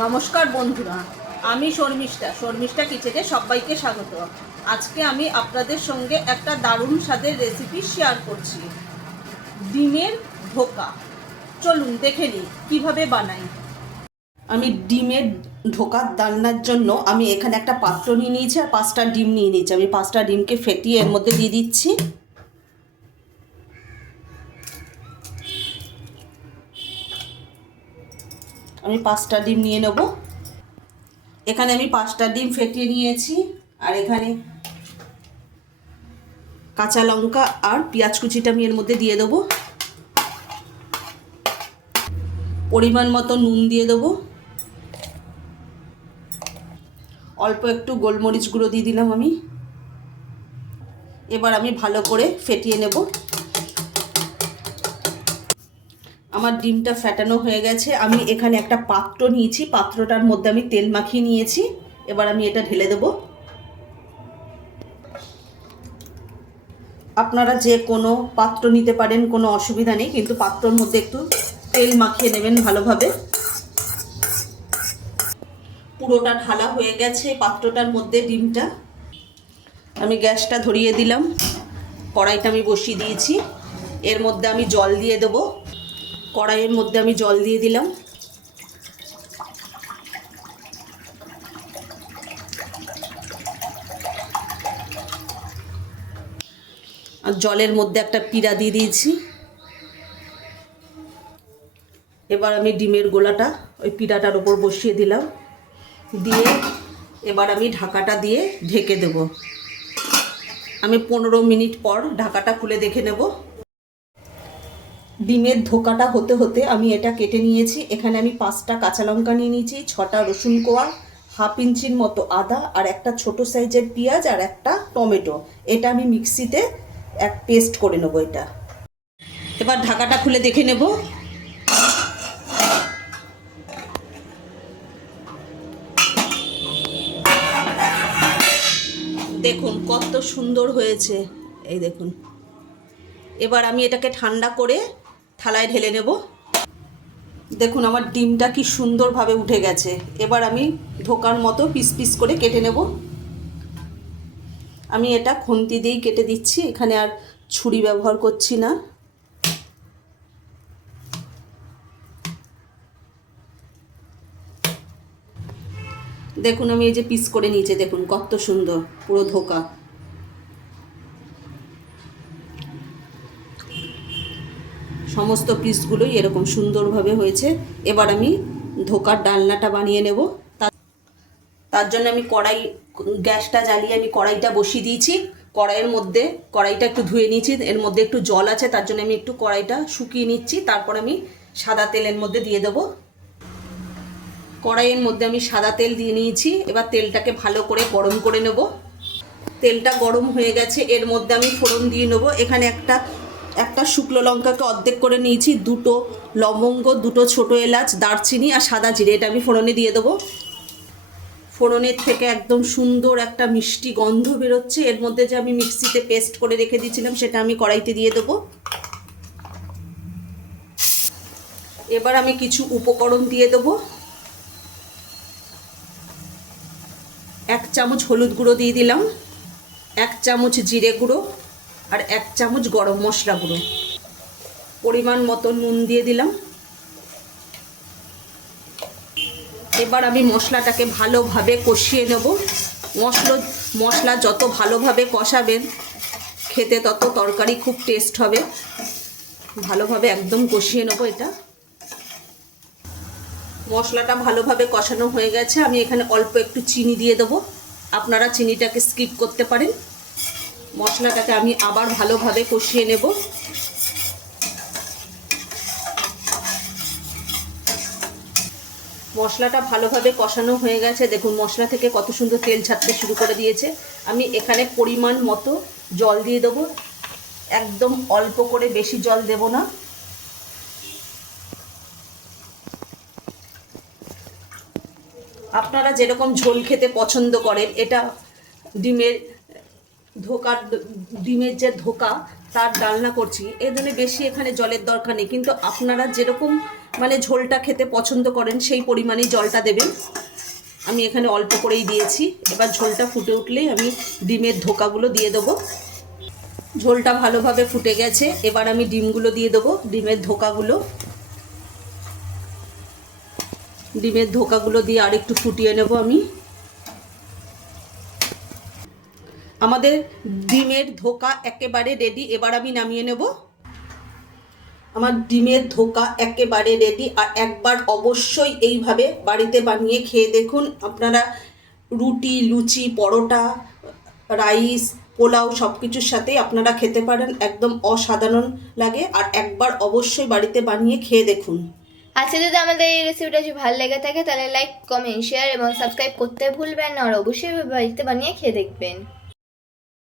নমস্কার বন্ধুরা, আমি শর্মিষ্ঠা কিচেনে সবাইকে স্বাগত। আজকে আমি আপনাদের সঙ্গে একটা দারুণ স্বাদের রেসিপি শেয়ার করছি, ডিমের ধোকা। চলুন দেখে নিই কীভাবে বানাই। আমি ডিমের ধোকার ডালনার জন্য আমি এখানে একটা পাত্র নিয়ে নিয়েছি আর 5টা ডিম নিয়ে নিয়েছি। আমি 5টা ডিমকে ফেটিয়ে এর মধ্যে দিয়ে দিচ্ছি। আমি 5টা ডিম নিয়ে নেব। এখানে আমি 5টা ডিম ফেটিয়ে নিয়েছি আর এখানে কাঁচা লঙ্কা আর পেঁয়াজ কুচিটা আমি এর মধ্যে দিয়ে দেবো। পরিমাণ মতো নুন দিয়ে দেবো। অল্প একটু গোলমরিচ গুঁড়ো দিয়ে দিলাম আমি। এবার আমি ভালো করে ফেটিয়ে নেব। আমার ডিমটা ফেটানো হয়ে গেছে। আমি এখানে একটা পাত্র নিয়েছি, পাত্রটার মধ্যে আমি তেল মাখিয়ে নিয়েছি। এবার আমি এটা ঢেলে দেব। আপনারা যে কোনো পাত্র নিতে পারেন, কোনো অসুবিধা নেই, কিন্তু পাত্রর মধ্যে একটু তেল মাখিয়ে নেবেন ভালোভাবে। পুরোটা ঢালা হয়ে গেছে পাত্রটার মধ্যে ডিমটা। আমি গ্যাসটা ধরিয়ে দিলাম, কড়াইটা আমি বসিয়ে দিয়েছি। এর মধ্যে আমি জল দিয়ে দেব। কড়াইয়ের মধ্যে আমি জল দিয়ে দিলাম। আর জলের মধ্যে একটা পিঁড়া দিয়ে দিয়েছি। এবার আমি ডিমের গোলাটা ওই পিঁড়াটার ওপর বসিয়ে দিলাম, দিয়ে এবার আমি ঢাকাটা দিয়ে ঢেকে দেব। আমি 15 মিনিট পর ঢাকাটা খুলে দেখে নেব। ডিমের ধোকাটা হতে হতে আমি এটা কেটে নিয়েছি। এখানে আমি 5টা কাঁচা লঙ্কা নিয়ে নিয়েছি, 6টা রসুন কোয়া, হাফ ইঞ্চির মতো আদা আর একটা ছোট সাইজের পেঁয়াজ আর একটা টমেটো। এটা আমি মিক্সিতে এক পেস্ট করে নেব এটা। এবার ঢাকাটা খুলে দেখে নেব। দেখুন কত সুন্দর হয়েছে, এই দেখুন। এবার আমি এটাকে ঠান্ডা করে থালায় ঢেলে নেব। দেখুন আমার ডিমটা কি সুন্দরভাবে উঠে গেছে। এবার আমি ধোকার মতো পিস পিস করে কেটে নেব। আমি এটা খুন্তি দিয়েই কেটে দিচ্ছি, এখানে আর ছুরি ব্যবহার করছি না। দেখুন আমি এই যে পিস করে নিয়েছি, দেখুন কত সুন্দর পুরো ধোকা। সমস্ত পিসগুলোই এরকম সুন্দরভাবে হয়েছে। এবার আমি ধোকার ডালনাটা বানিয়ে নেব। তার জন্য আমি গ্যাসটা জ্বালিয়ে আমি কড়াইটা বসিয়ে দিয়েছি। কড়াইটা একটু ধুয়ে নিয়েছি, এর মধ্যে একটু জল আছে, তার জন্য আমি একটু কড়াইটা শুকিয়ে নিচ্ছি। তারপর আমি সাদা তেলের মধ্যে দিয়ে দেবো। কড়াইয়ের মধ্যে আমি সাদা তেল দিয়ে নিয়েছি। এবার তেলটাকে ভালো করে গরম করে নেব। তেলটা গরম হয়ে গেছে, এর মধ্যে আমি ফোড়ন দিয়ে নেব। এখানে একটা শুকনো লঙ্কাকে অর্ধেক করে নিয়েছি, 2টো লবঙ্গ, 2টো ছোটো এলাচ, দারচিনি আর সাদা জিরে, এটা আমি ফোড়নে দিয়ে দেবো। ফোড়নের থেকে একদম সুন্দর একটা মিষ্টি গন্ধ বেরোচ্ছে। এর মধ্যে যে আমি মিক্সিতে পেস্ট করে রেখে দিয়েছিলাম সেটা আমি কড়াইতে দিয়ে দেবো। এবার আমি কিছু উপকরণ দিয়ে দেবো। 1 চামচ হলুদ গুঁড়ো দিয়ে দিলাম, 1 চামচ জিরে গুঁড়ো আর 1 চামচ গরম মশলা গুঁড়ো। পরিমাণ মতো নুন দিয়ে দিলাম। এবার আমি মশলাটাকে ভালোভাবে কষিয়ে নেব। মশলা যত ভালোভাবে কষাবেন খেতে তত তরকারি খুব টেস্ট হবে। ভালোভাবে একদম কষিয়ে নেব এটা। মশলাটা ভালোভাবে কষানো হয়ে গেছে। আমি এখানে অল্প একটু চিনি দিয়ে দেবো, আপনারা চিনিটাকে স্কিপ করতে পারেন। মশলাটাকে আমি আবার ভালোভাবে কষিয়ে নেব। মশলাটা ভালোভাবে কষানো হয়ে গেছে। দেখুন মশলা থেকে কত সুন্দর তেল ছাড়তে শুরু করে দিয়েছে। আমি এখানে পরিমাণ মতো জল দিয়ে দেবো, একদম অল্প করে, বেশি জল দেব না। আপনারা যেরকম ঝোল খেতে পছন্দ করেন, এটা ডিমের যে ধোকা তার ডালনা করছি, এই জন্য বেশি এখানে জলের দরকার নেই। কিন্তু আপনারা যেরকম মানে ঝোলটা খেতে পছন্দ করেন সেই পরিমাণেই জলটা দেবেন। আমি এখানে অল্প করেই দিয়েছি। এবার ঝোলটা ফুটে উঠলেই আমি ডিমের ধোকাগুলো দিয়ে দেবো। ঝোলটা ভালোভাবে ফুটে গেছে, এবার আমি ডিমগুলো দিয়ে দেবো, ডিমের ধোকাগুলো দিয়ে আরেকটু ফুটিয়ে নেব আমি। আমাদের ডিমের ধোকা একেবারে রেডি। এবার আমি নামিয়ে নেব। আমার ডিমের ধোকা একেবারে রেডি। আর একবার অবশ্যই এইভাবে বাড়িতে বানিয়ে খেয়ে দেখুন। আপনারা রুটি, লুচি, পরোটা, রাইস, পোলাও সব কিছুর সাথেই আপনারা খেতে পারেন। একদম অসাধারণ লাগে। আর একবার অবশ্যই বাড়িতে বানিয়ে খেয়ে দেখুন। আচ্ছা, যদি আমাদের এই রেসিপিটা যদি ভালো লেগে থাকে তাহলে লাইক, কমেন্ট, শেয়ার এবং সাবস্ক্রাইব করতে ভুলবেন না। আর অবশ্যই বাড়িতে বানিয়ে খেয়ে দেখবেন।